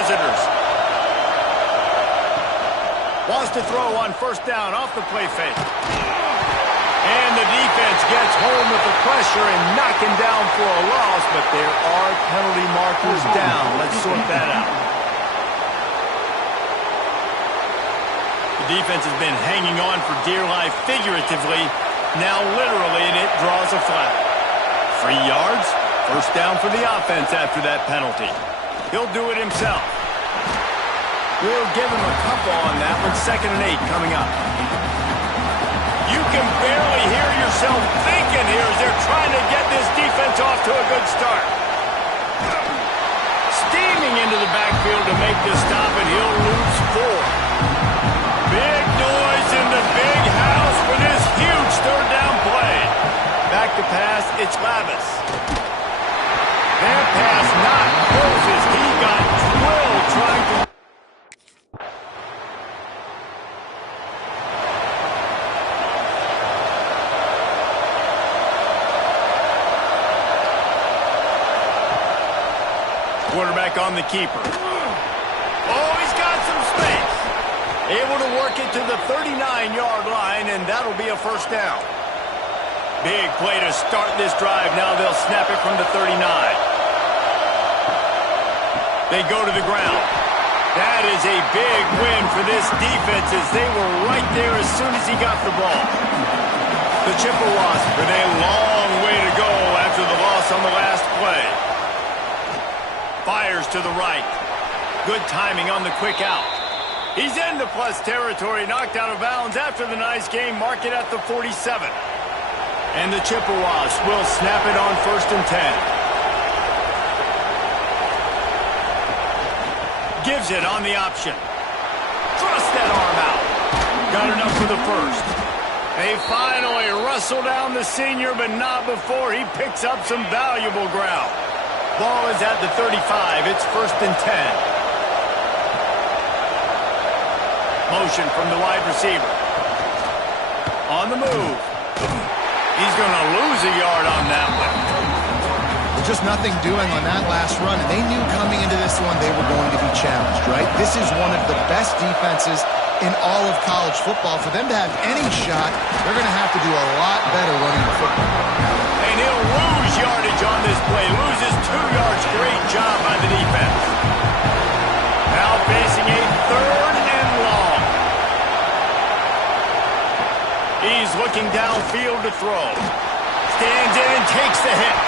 visitors. Wants to throw on first down off the play fake. And the defense gets home with the pressure and knocking down for a loss, but there are penalty markers down. Let's sort that out. The defense has been hanging on for dear life figuratively, now literally, and it draws a flag. 3 yards, first down for the offense after that penalty. He'll do it himself. We'll give him a couple on that one. 2nd and 8 coming up. You can barely hear yourself thinking here as they're trying to get this defense off to a good start. Steaming into the backfield to make the stop, and he'll lose 4. Big noise in the big house for this huge third down play. Back to pass, it's Lavis. That pass not Moses. He got drilled trying to... Quarterback on the keeper. Oh, he's got some space. Able to work it to the 39-yard line, and that'll be a first down. Big play to start this drive. Now they'll snap it from the 39. They go to the ground. That is a big win for this defense as they were right there as soon as he got the ball. The Chippewas with a long way to go after the loss on the last play. Fires to the right. Good timing on the quick out. He's into plus territory, knocked out of bounds after the nice game. Mark it at the 47. And the Chippewas will snap it on 1st and 10. Gives it on the option. Thrust that arm out. Got enough for the first. They finally wrestle down the senior, but not before he picks up some valuable ground. Ball is at the 35. It's 1st and 10. Motion from the wide receiver. On the move. He's going to lose a yard on that one. Just nothing doing on that last run, and they knew coming into this one they were going to be challenged, right? This is one of the best defenses in all of college football. For them to have any shot, they're going to have to do a lot better running the football. And he'll lose yardage on this play. Loses 2 yards. Great job by the defense. Now facing a 3rd and long. He's looking downfield to throw. Stands in and takes the hit.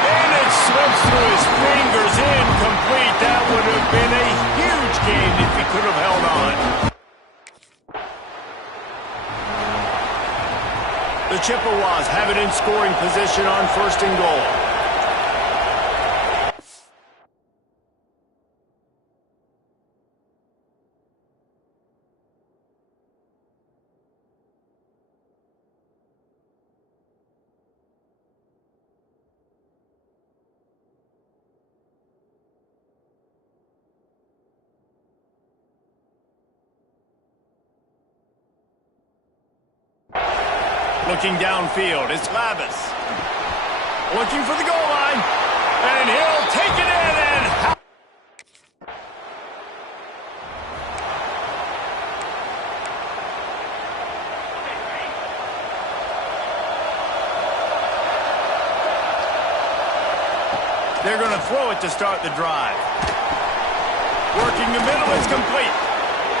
And it slips through his fingers. Incomplete. That would have been a huge gain if he could have held on. The Chippewas have it in scoring position on 1st and goal. Looking downfield, it's Lavis. Looking for the goal line. And he'll take it in and... They're going to throw it to start the drive. Working the middle is complete.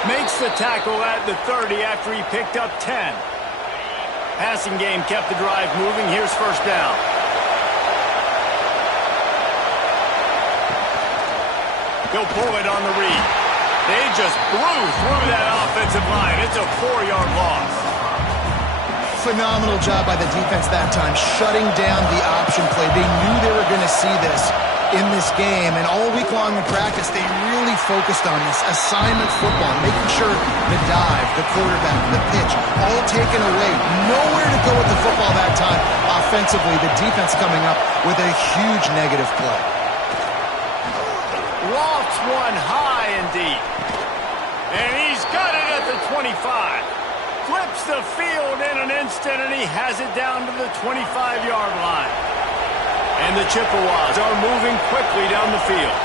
Makes the tackle at the 30 after he picked up 10. Passing game kept the drive moving. Here's first down. He'll pull it on the read. They just blew through that offensive line. It's a 4-yard loss. Phenomenal job by the defense that time, shutting down the option play. They knew they were going to see this in this game, and all week long in practice, they really focused on this assignment football, making sure the dive, the quarterback, the pitch, all taken away. Nowhere to go with the football that time. Offensively, the defense coming up with a huge negative play. Lofts one high and deep. And he's got it at the 25. Flips the field in an instant, and he has it down to the 25-yard line. And the Chippewas are moving quickly down the field.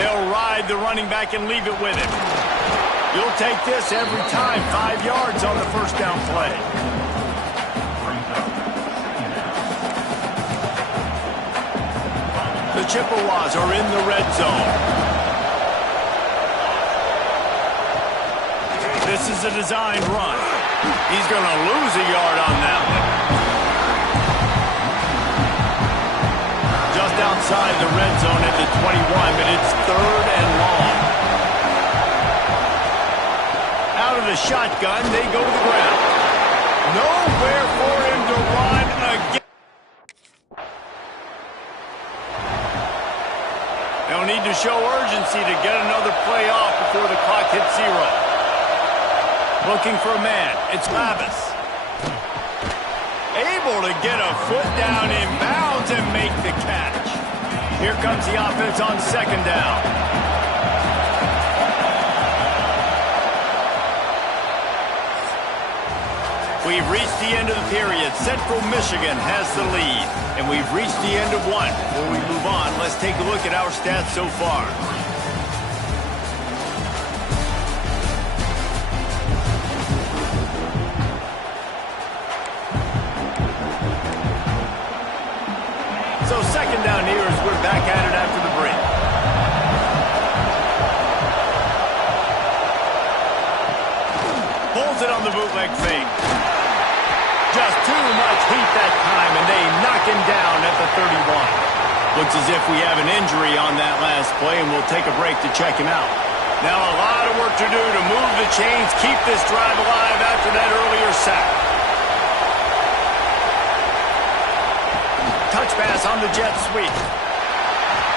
They'll ride the running back and leave it with him. You'll take this every time. 5 yards on the first down play. The Chippewas are in the red zone. This is a designed run. He's going to lose a yard on that one. Just outside the red zone at the 21, but it's 3rd and long. Out of the shotgun, they go to the ground. Nowhere for him to run again. They'll need to show urgency to get another play off before the clock hits 0. Looking for a man. It's Lavis. Able to get a foot down in bounds and make the catch. Here comes the offense on 2nd down. We've reached the end of the period. Central Michigan has the lead. And we've reached the end of one. Before we move on, let's take a look at our stats so far. So 2nd down here as we're back at it after the break. Pulls it on the bootleg fake. Just too much heat that time, and they knock him down at the 31. Looks as if we have an injury on that last play, and we'll take a break to check him out. Now a lot of work to do to move the chains, keep this drive alive after that earlier sack. Touch pass on the jet sweep.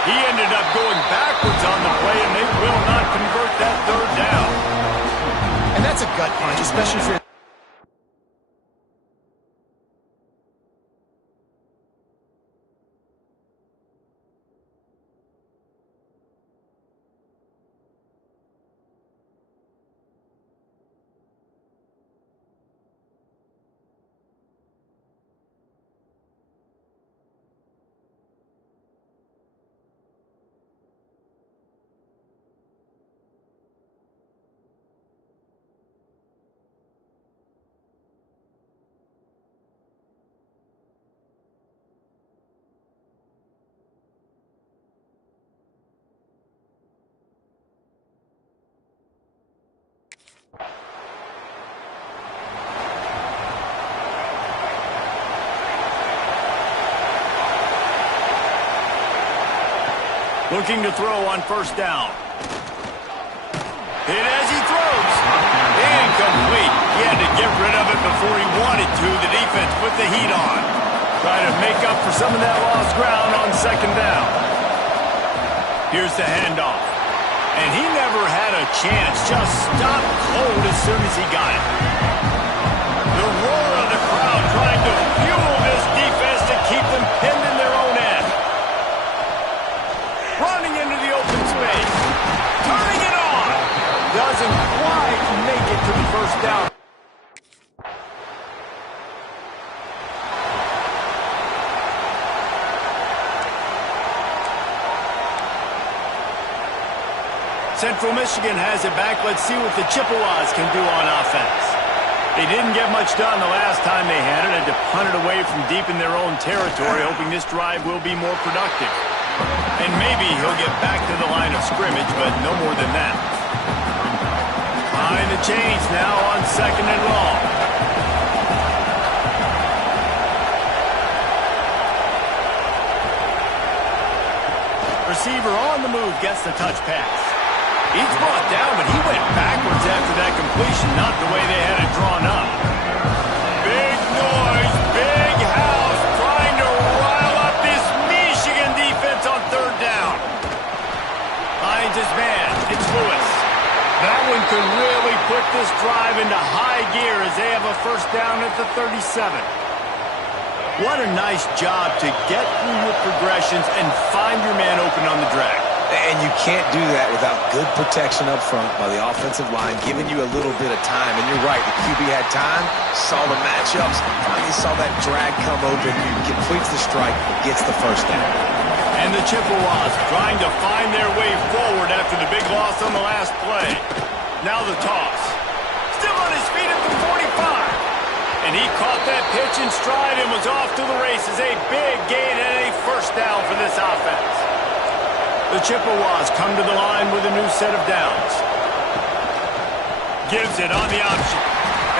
He ended up going backwards on the play, and they will not convert that 3rd down. And that's a gut punch, especially if you're... Looking to throw on 1st down. Hit as he throws. Incomplete. He had to get rid of it before he wanted to. The defense put the heat on. Try to make up for some of that lost ground on 2nd down. Here's the handoff. And he never had a chance. Just stopped cold as soon as he got it. The roar of the crowd trying to fuel this defense to keep them pinned in their own end. Running into the open space. Turning it on. Doesn't quite make it to the 1st down. Central Michigan has it back. Let's see what the Chippewas can do on offense. They didn't get much done the last time they had it. Had to punt it away from deep in their own territory, hoping this drive will be more productive. And maybe he'll get back to the line of scrimmage, but no more than that. Behind the chains now on 2nd and long. Receiver on the move gets the touch pass. He's brought down, but he went backwards after that completion, not the way they had it drawn up. Big noise, big house, trying to rile up this Michigan defense on 3rd down. Finds his man. It's Lewis. That one could really put this drive into high gear as they have a 1st down at the 37. What a nice job to get through your progressions and find your man open on the drag. And you can't do that without good protection up front by the offensive line, giving you a little bit of time. And you're right, the QB had time, saw the matchups, finally saw that drag come open, completes the strike, gets the 1st down. And the Chippewas trying to find their way forward after the big loss on the last play. Now the toss. Still on his feet at the 45. And he caught that pitch in stride and was off to the races. A big gain and a first down for this offense. The Chippewas come to the line with a new set of downs. Gives it on the option.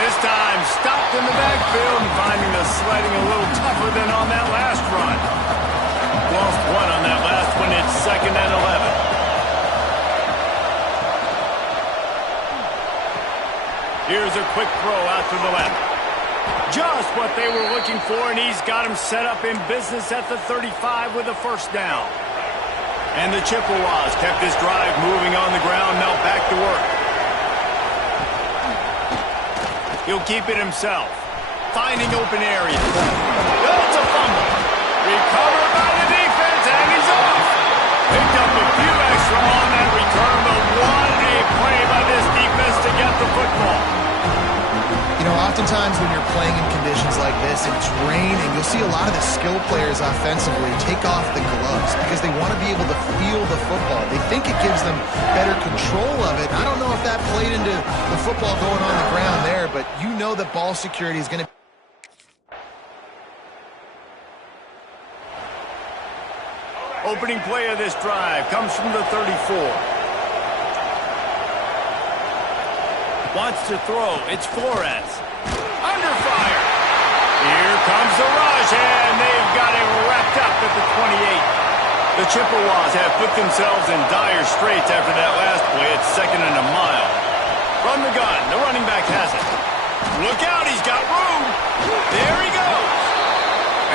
This time stopped in the backfield and finding the sledding a little tougher than on that last run. Lost one on that last one. It's 2nd and 11. Here's a quick throw out to the left. Just what they were looking for, and he's got him set up in business at the 35 with a first down. And the Chippewas kept this drive moving on the ground. Now back to work. He'll keep it himself. Finding open areas. That's a fumble. Recovered by the defense, and he's off. Picked up a few extra on that return, but what a play by this defense to get the football. You know, oftentimes when you're playing in conditions like this and it's raining, you'll see a lot of the skill players offensively take off the gloves because they want to be able to feel the football. They think it gives them better control of it. I don't know if that played into the football going on the ground there, but you know that ball security is going to... Opening play of this drive comes from the 34. Wants to throw. It's Flores. Under fire. Here comes the rush, and they've got him wrapped up at the 28. The Chippewas have put themselves in dire straits after that last play. It's 2nd and a mile. From the gun, the running back has it. Look out, he's got room. There he goes.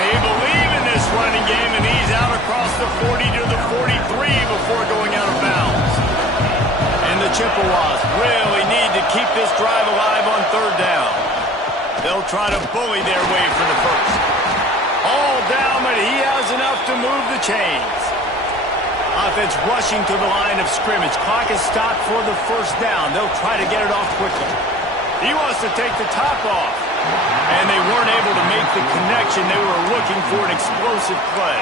They believe in this running game, and he's out across the 40 to the 43 before going out of bounds. And the Chippewas really need to keep this drive alive on 3rd down. They'll try to bully their way for the first. All down, but he has enough to move the chains. Offense rushing to the line of scrimmage. Clock is stopped for the first down. They'll try to get it off quickly. He wants to take the top off. And they weren't able to make the connection. They were looking for an explosive play.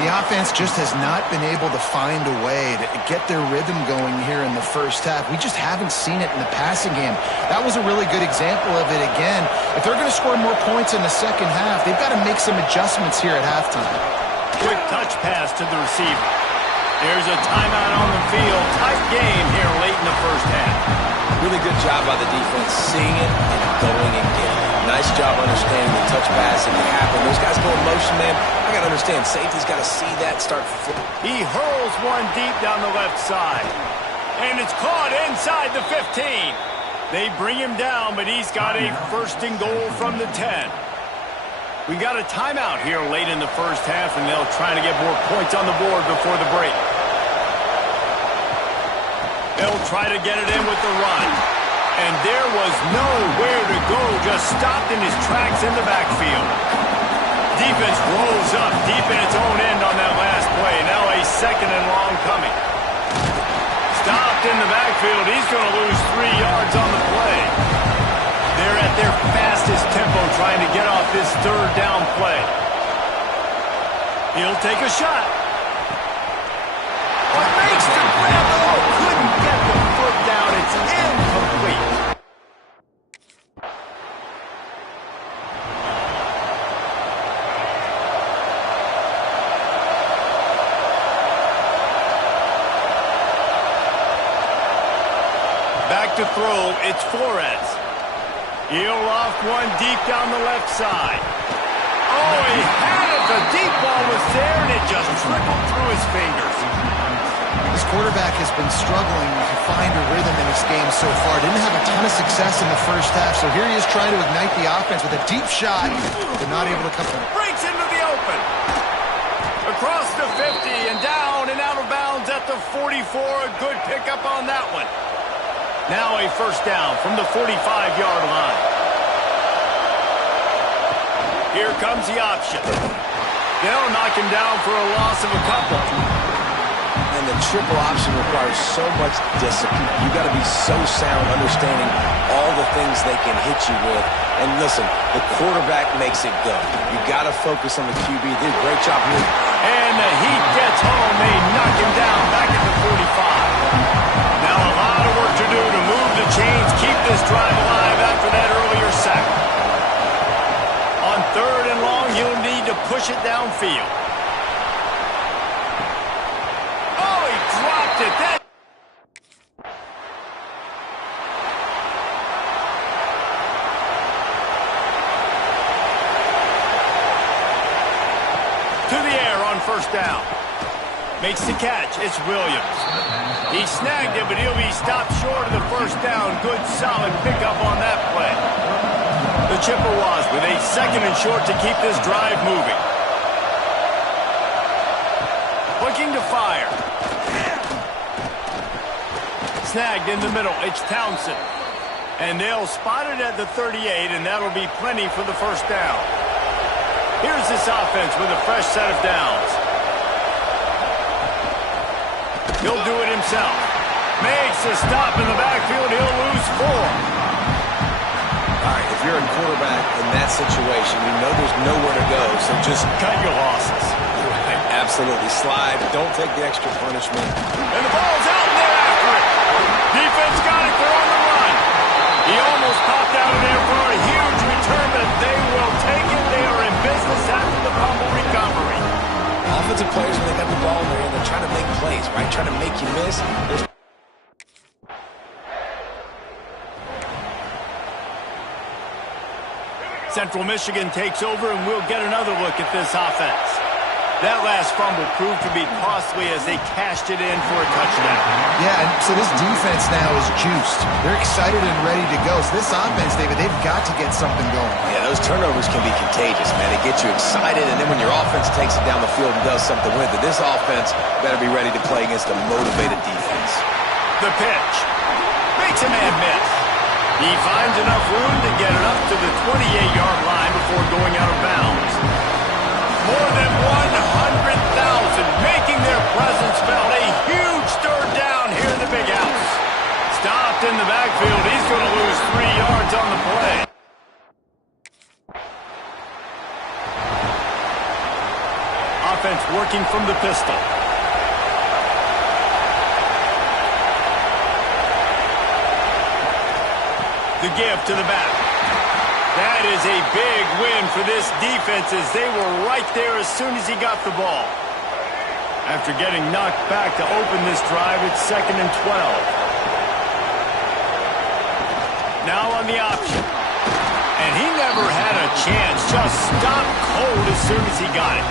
The offense just has not been able to find a way to get their rhythm going here in the first half. We just haven't seen it in the passing game. That was a really good example of it again. If they're going to score more points in the second half, they've got to make some adjustments here at halftime. Quick touch pass to the receiver. There's a timeout on the field. Tight game here late in the first half. Really good job by the defense, seeing it and going and getting it. Nice job understanding the touch pass if it happened. Those guys go in motion, man. I got to understand, safety's got to see that start flipping. He hurls one deep down the left side. And it's caught inside the 15. They bring him down, but he's got a 1st and goal from the 10. We got a timeout here late in the first half, and they'll try to get more points on the board before the break. They'll try to get it in with the run. And there was nowhere to go, just stopped in his tracks in the backfield. Defense rolls up deep in its own end on that last play. Now a 2nd and long coming. Stopped in the backfield. He's going to lose 3 yards on the play. They're at their fastest tempo trying to get off this 3rd down play. He'll take a shot. What makes the grab? Oh, couldn't get the foot down. It's incomplete. Back to throw. It's Flores. He'll loft one deep down the left side. Oh, he had it. The deep ball was there, and it just trickled through his fingers. This quarterback has been struggling to find a rhythm in this game so far. Didn't have a ton of success in the first half, so here he is trying to ignite the offense with a deep shot, but not able to come through. Breaks into the open. Across the 50 and down and out of bounds at the 44. A good pickup on that one. Now a first down from the 45-yard line. Here comes the option. They'll knock him down for a loss of a couple. And the triple option requires so much discipline. You got to be so sound, understanding all the things they can hit you with. And listen, the quarterback makes it go. You got to focus on the QB. They did a great job here. And the heat gets home. They knock him down back at the 45. Now a lot of work to do to move the chains, keep this drive alive after that earlier sack. On 3rd and long, he'll need to push it downfield. Oh, he dropped it. To the air on 1st down. Makes the catch. It's Williams. He snagged it, but he'll be stopped short of the 1st down. Good, solid pickup on that play. The Chippewas with a 2nd and short to keep this drive moving. Looking to fire. Snagged in the middle. It's Townsend. And they'll spot it at the 38, and that'll be plenty for the 1st down. Here's this offense with a fresh set of downs. He'll do it himself. Makes a stop in the backfield. He'll lose 4. All right, if you're a quarterback in that situation, you know there's nowhere to go, so just cut your losses. Right, absolutely. Slide. Don't take the extra punishment. And the ball's out, and they're after it. Defense got it. They're on the run. He almost popped out of there for a huge return, but they will take it. They are in business after the fumble recovery. Offensive players, when they got the ball in their hand, they're trying to make plays, right? Trying to make you miss. Central Michigan takes over, and we'll get another look at this offense. That last fumble proved to be costly as they cashed it in for a touchdown. Yeah, and so this defense now is juiced. They're excited and ready to go. So this offense, David, they've got to get something going. Yeah, those turnovers can be contagious, man. They get you excited, and then when your offense takes it down the field and does something with it, this offense better be ready to play against a motivated defense. The pitch. Makes a man miss. He finds enough room to get it up to the 28-yard line before going out of bounds. More than 100,000 making their presence felt. A huge 3rd down here in the big house. Stopped in the backfield. He's going to lose 3 yards on the play. Offense working from the pistol. The give to the back. That is a big win for this defense as they were right there as soon as he got the ball. After getting knocked back to open this drive, it's 2nd and 12. Now on the option. And he never had a chance. Just stopped cold as soon as he got it.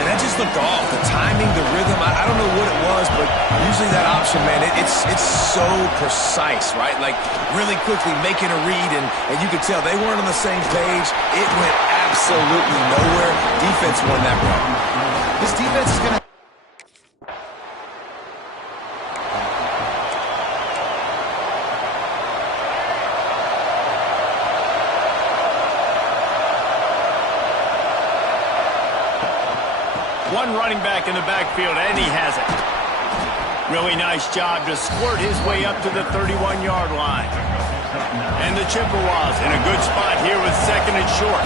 And that just looked off. The timing, the rhythm, I don't know what it was, but usually that option, man, it's so precise, right? Like really quickly making a read, and you could tell they weren't on the same page. It went absolutely nowhere. Defense won that run. This defense is going to... One running back in the backfield, and he has it. Really nice job to squirt his way up to the 31-yard line. And the Chippewas in a good spot here with 2nd and short.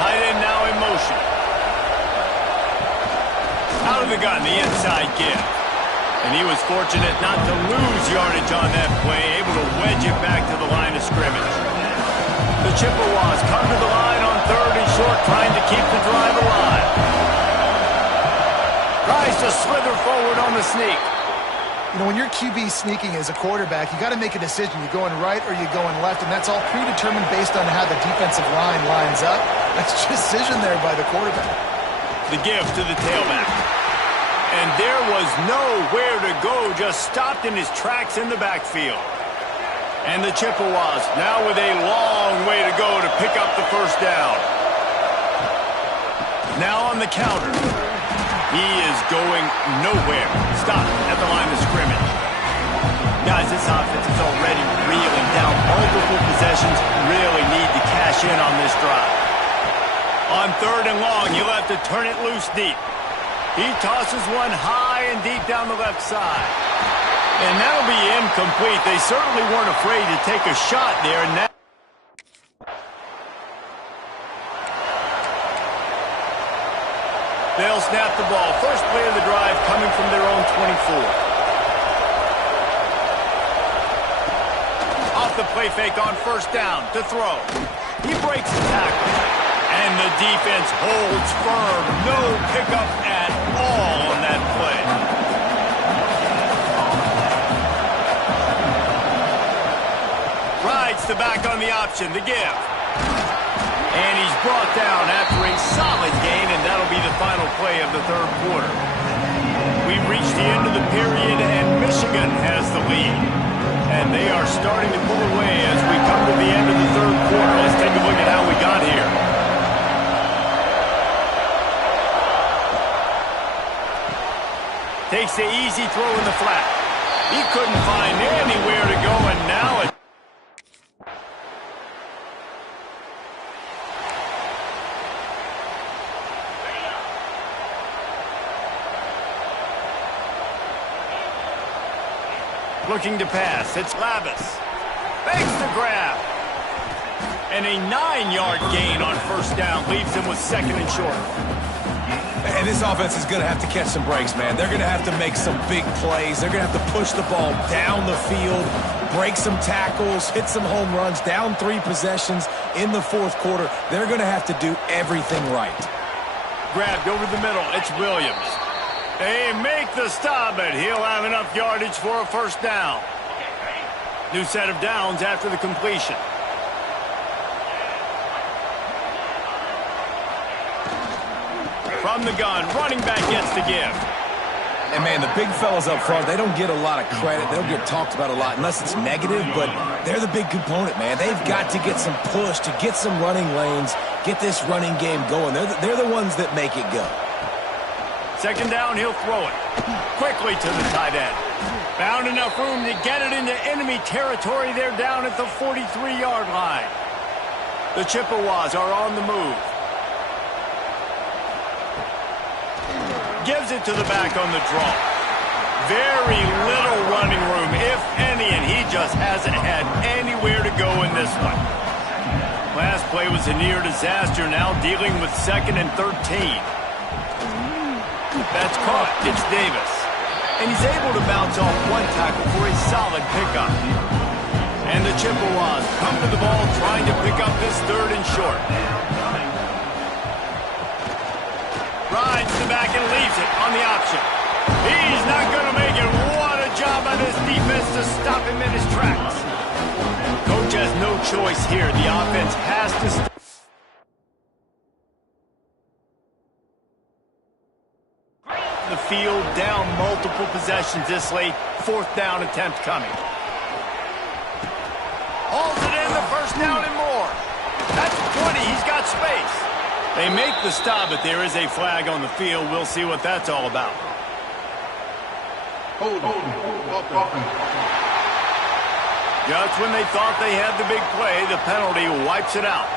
Tight end now in motion. Out of the gun, the inside give. And he was fortunate not to lose yardage on that play, able to wedge it back to the line of scrimmage. The Chippewas come to the line on 3rd and short, trying to keep the drive alive. Tries to slither forward on the sneak. You know, when your QB sneaking as a quarterback, you got to make a decision. You going right or you going left, and that's all predetermined based on how the defensive line lines up. That's decision there by the quarterback. The give to the tailback. And there was nowhere to go, just stopped in his tracks in the backfield. And the Chippewas now with a long way to go to pick up the 1st down. Now on the counter. He is going nowhere. Stop at the line of scrimmage. Guys, this offense is already reeling down. Multiple possessions, really need to cash in on this drive. On 3rd and long, he'll have to turn it loose deep. He tosses one high and deep down the left side. And that'll be incomplete. They certainly weren't afraid to take a shot there. And that they'll snap the ball. First play of the drive coming from their own 24. Off the play fake on 1st down to throw. He breaks the tackle. And the defense holds firm. No pickup at all on that play. Rides the back on the option to give. And he's brought down after a solid gain, and that'll be the final play of the 3rd quarter. We've reached the end of the period, and Michigan has the lead. And they are starting to pull away as we come to the end of the 3rd quarter. Let's take a look at how we got here. Takes the easy throw in the flat. He couldn't find anywhere to go, and now it... Looking to pass. It's Lavis. Makes the grab. And a 9-yard gain on 1st down leaves him with 2nd and short. And this offense is going to have to catch some breaks, man. They're going to have to make some big plays. They're going to have to push the ball down the field, break some tackles, hit some home runs, down 3 possessions in the 4th quarter. They're going to have to do everything right. Grabbed over the middle. It's Williams. They make the stop, but he'll have enough yardage for a 1st down. New set of downs after the completion. From the gun, running back gets to give. And, man, the big fellas up front, they don't get a lot of credit. They don't get talked about a lot unless it's negative, but they're the big component, man. They've got to get some push, to get some running lanes, get this running game going. They're the ones that make it go. 2nd down, he'll throw it. Quickly to the tight end. Found enough room to get it into enemy territory. They're down at the 43-yard line. The Chippewas are on the move. Gives it to the back on the draw. Very little running room, if any, and he just hasn't had anywhere to go in this one. Last play was a near disaster, now dealing with 2nd and 13. That's caught. It's Davis. And he's able to bounce off one tackle for a solid pickup. And the Chippewas come to the ball trying to pick up this 3rd and short. Rides the back and leaves it on the option. He's not going to make it. What a job by this defense to stop him in his tracks. Coach has no choice here. The offense has to stop. The field down multiple possessions this late. 4th down attempt coming. Holds it in, the 1st down and more. That's 20. He's got space. They make the stop, but there is a flag on the field. We'll see what that's all about. Just when they thought they had the big play, the penalty wipes it out.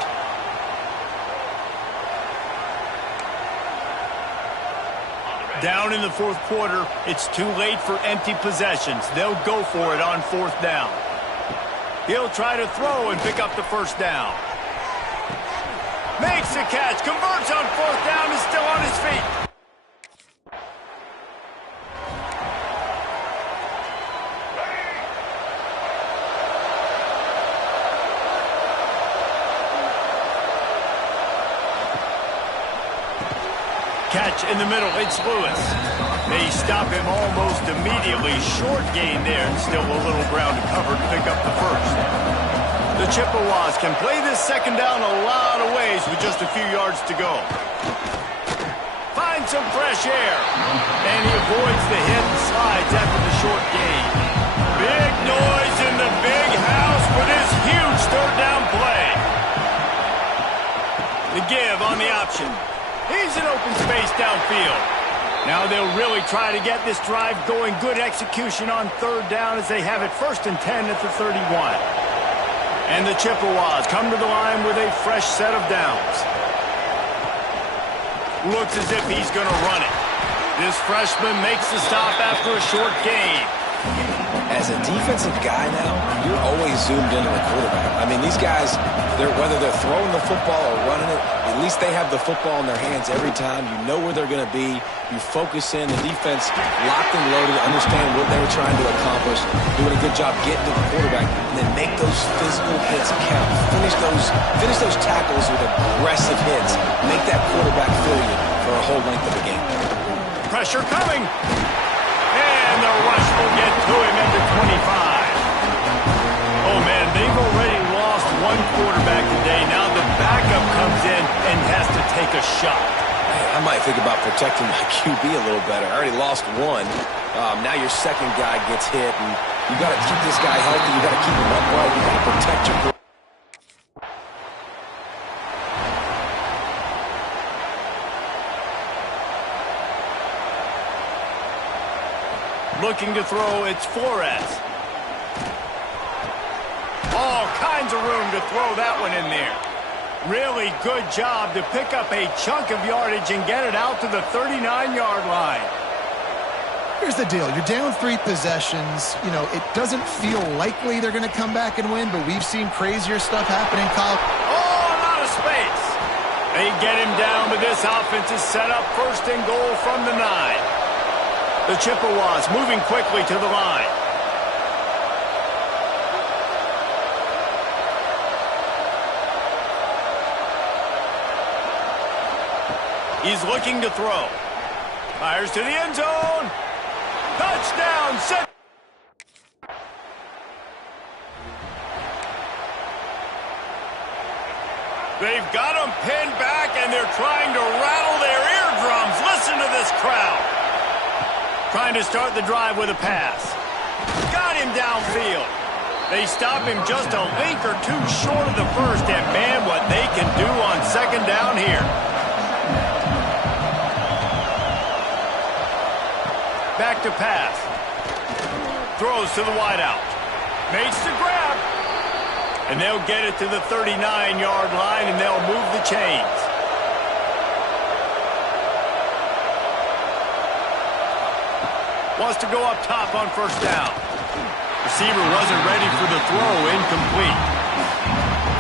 Down in the 4th quarter, it's too late for empty possessions. They'll go for it on 4th down. He'll try to throw and pick up the 1st down. Makes the catch, converts on 4th down, is still on his feet. Catch in the middle, it's Lewis. They stop him almost immediately. Short gain there, and still a little ground to cover to pick up the 1st. The Chippewas can play this 2nd down a lot of ways with just a few yards to go. Finds some fresh air. And he avoids the hit and slides after the short gain. Big noise in the big house for this huge 3rd down play. The give on the option. He's in open space downfield. Now they'll really try to get this drive going. Good execution on 3rd down as they have it 1st and 10 at the 31. And the Chippewas come to the line with a fresh set of downs. Looks as if he's going to run it. This freshman makes the stop after a short gain. As a defensive guy now, you're always zoomed into the quarterback. I mean, these guys, whether they're throwing the football or running it, at least they have the football in their hands every time. You know where they're going to be. You focus in. The defense locked and loaded, understand what they were trying to accomplish, doing a good job getting to the quarterback, and then make those physical hits count. Finish those tackles with aggressive hits. Make that quarterback feel you for a whole length of the game. Pressure coming. And the rush will get to him at the 25. Oh, man, they've already lost one quarterback today. Now the backup comes in and has to take a shot. I might think about protecting my QB a little better. I already lost one. Now your second guy gets hit, and you got to keep this guy healthy. You got to keep him upright. You got to protect your quarterback. Looking to throw, it's Flores. All kinds of room to throw that one in there. Really good job to pick up a chunk of yardage and get it out to the 39-yard line. Here's the deal. You're down 3 possessions. You know, it doesn't feel likely they're going to come back and win, but we've seen crazier stuff happen in college. Oh, a lot of space. They get him down, but this offense is set up first and goal from the 9. The Chippewas moving quickly to the line. He's looking to throw. Fires to the end zone. Touchdown. Set. They've got him pinned back, and they're trying to rattle their eardrums. Listen to this crowd. Trying to start the drive with a pass. Got him downfield. They stop him just a link or two short of the first, and man, what they can do on second down here. Back to pass. Throws to the wideout. Makes the grab. And they'll get it to the 39-yard line, and they'll move the chains. Wants to go up top on first down. Receiver wasn't ready for the throw. Incomplete.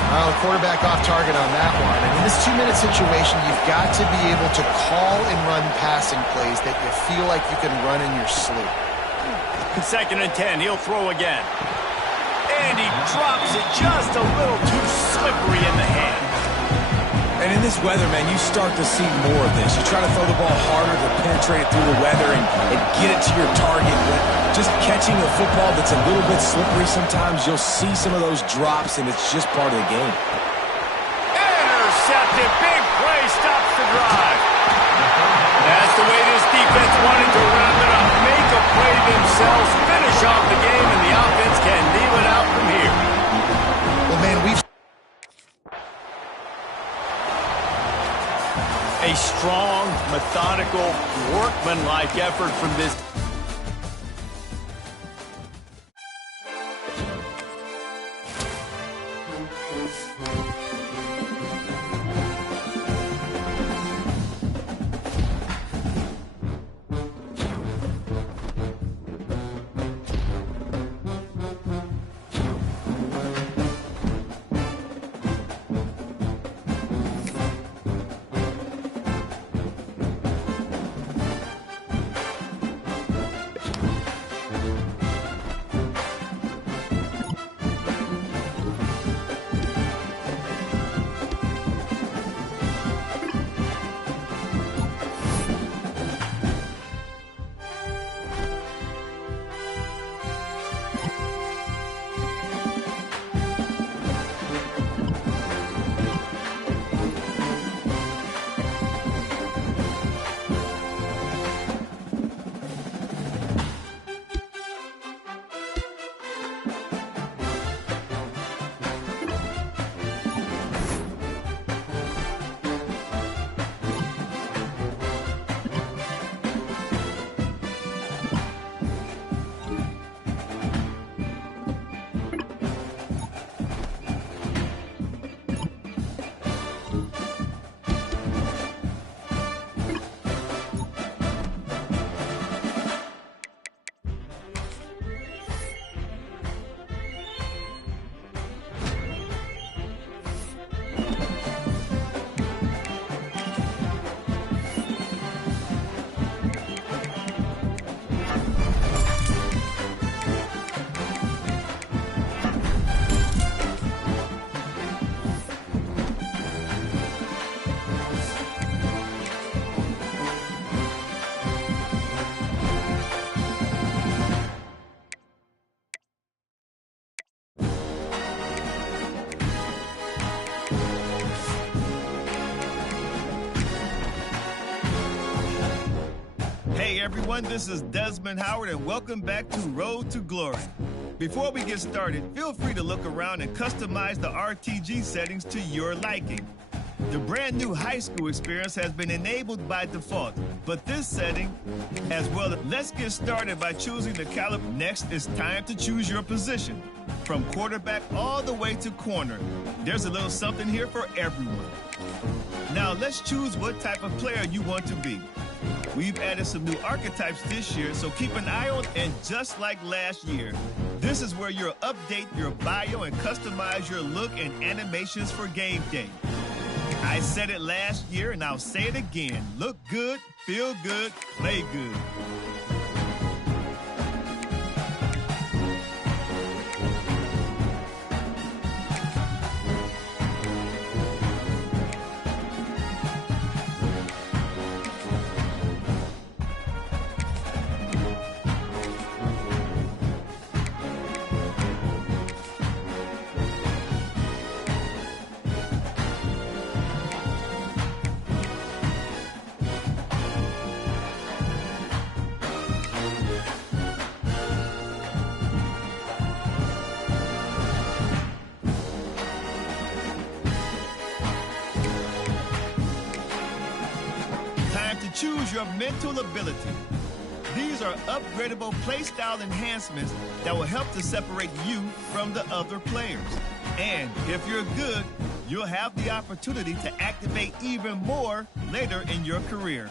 Well, the quarterback off target on that one. And in this 2-minute situation, you've got to be able to call and run passing plays that you feel like you can run in your sleep. 2nd and 10. He'll throw again. And he drops it just a little too slippery in the hand. And in this weather, man, you start to see more of this. You try to throw the ball harder to penetrate it through the weather and get it to your target. But just catching a football that's a little bit slippery sometimes, you'll see some of those drops, and it's just part of the game. Intercepted. Big play stops the drive. That's the way this defense wanted to wrap it up. Make a play themselves, finish off the game, and the offense can kneel it out from here. Well, man, we've a strong, methodical, workmanlike effort from this. Hey everyone, this is Desmond Howard and welcome back to Road to Glory. Before we get started, feel free to look around and customize the RTG settings to your liking. The brand new high school experience has been enabled by default, but this setting as well. Let's get started by choosing the caliber. Next, it's time to choose your position. From quarterback all the way to corner, there's a little something here for everyone. Now let's choose what type of player you want to be. We've added some new archetypes this year, so keep an eye on. And just like last year, this is where you'll update your bio and customize your look and animations for game day. I said it last year and I'll say it again. Look good, feel good, play good. Choose your mental ability. These are upgradable playstyle enhancements that will help to separate you from the other players. And if you're good, you'll have the opportunity to activate even more later in your career.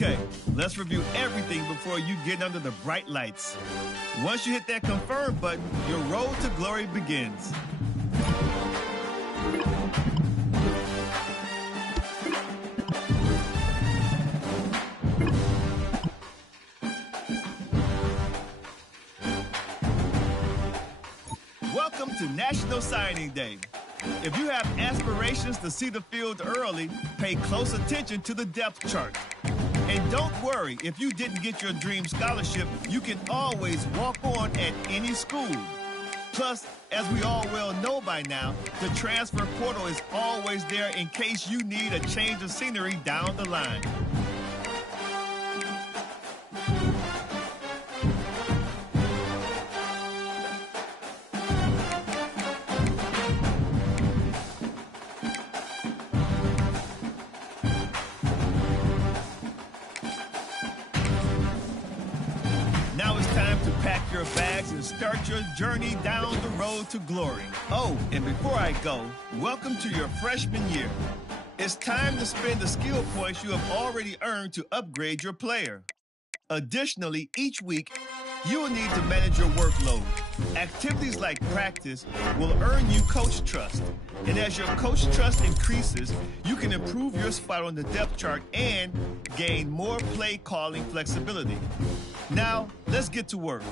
Okay, let's review everything before you get under the bright lights. Once you hit that confirm button, your road to glory begins. Welcome to National Signing Day. If you have aspirations to see the field early, pay close attention to the depth chart. And don't worry, if you didn't get your dream scholarship, you can always walk on at any school. Plus, as we all well know by now, the transfer portal is always there in case you need a change of scenery down the line. Your bags and start your journey down the road to glory. Oh, and before I go, welcome to your freshman year. It's time to spend the skill points you have already earned to upgrade your player. Additionally, each week, you will need to manage your workload. Activities like practice will earn you coach trust. And as your coach trust increases, you can improve your spot on the depth chart and gain more play calling flexibility. Now, let's get to work.